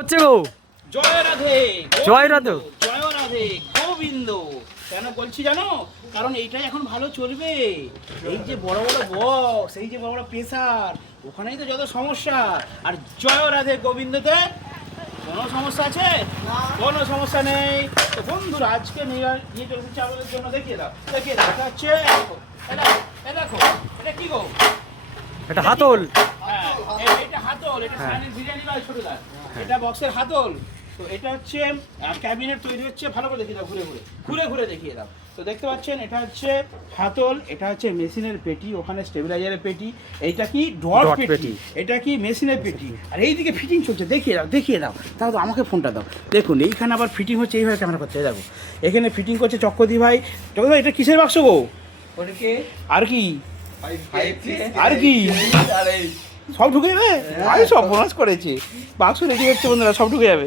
হচ্ছে গো। জয় রাধে, জয় রাধে, জয় রাধে গোবিন্দ। কেন বলছি জানো? কারণ এইটাই এখন ভালো চলবে। এই যে বড় বড় বক্স, এই যে বড় বড় প্রেসার, ওখানেই তো যত সমস্যা। আর জয় রাধে গোবিন্দতে কোনো সমস্যা আছে? কোনো সমস্যা নেই। তো বন্ধুরা আজকে নিয়ে চলে এসেছি আপনাদের জন্য। দেখিয়ে দাও, দেখিয়ে দাও। এটা হচ্ছে দেখো, এটা কি গো? এটা হাতল। হ্যাঁ, এটা হাতল। এটা সাইনিজ বিরিয়ানি নয় ছোটদা, এটা বক্সের হাতল। তো এটা হচ্ছে ক্যাবিনেট তৈরি হচ্ছে। ভালো করে দেখিয়ে দাও, ঘুরে ঘুরে ঘুরে ঘুরে দেখিয়ে দাও। তো দেখতে পাচ্ছেন এটা হচ্ছে হাতল, এটা হচ্ছে মেশিনের পেটি, ওখানে স্টেবিলাইজারের পেটি। এইটা কি ডট পেটি, এটা কি মেশিনের পেটি। আর এইদিকে ফিটিং চলছে, দেখিয়ে দাও, দেখিয়ে দাও। তাও তো আমাকে ফোনটা দাও। দেখুন এইখানে আবার ফিটিং হচ্ছে, এইভাবে ক্যামেরা করছে। দেখো এখানে ফিটিং করছে চক্রদি ভাই। চক্রদি ভাই এটা কিসের বাক্স গো? আর কি আর কি সব ঢুকে যাবে? আমি সব বোনাস করেছি, বাক্স রেডি হচ্ছে বন্ধুরা, সব ঢুকে যাবে।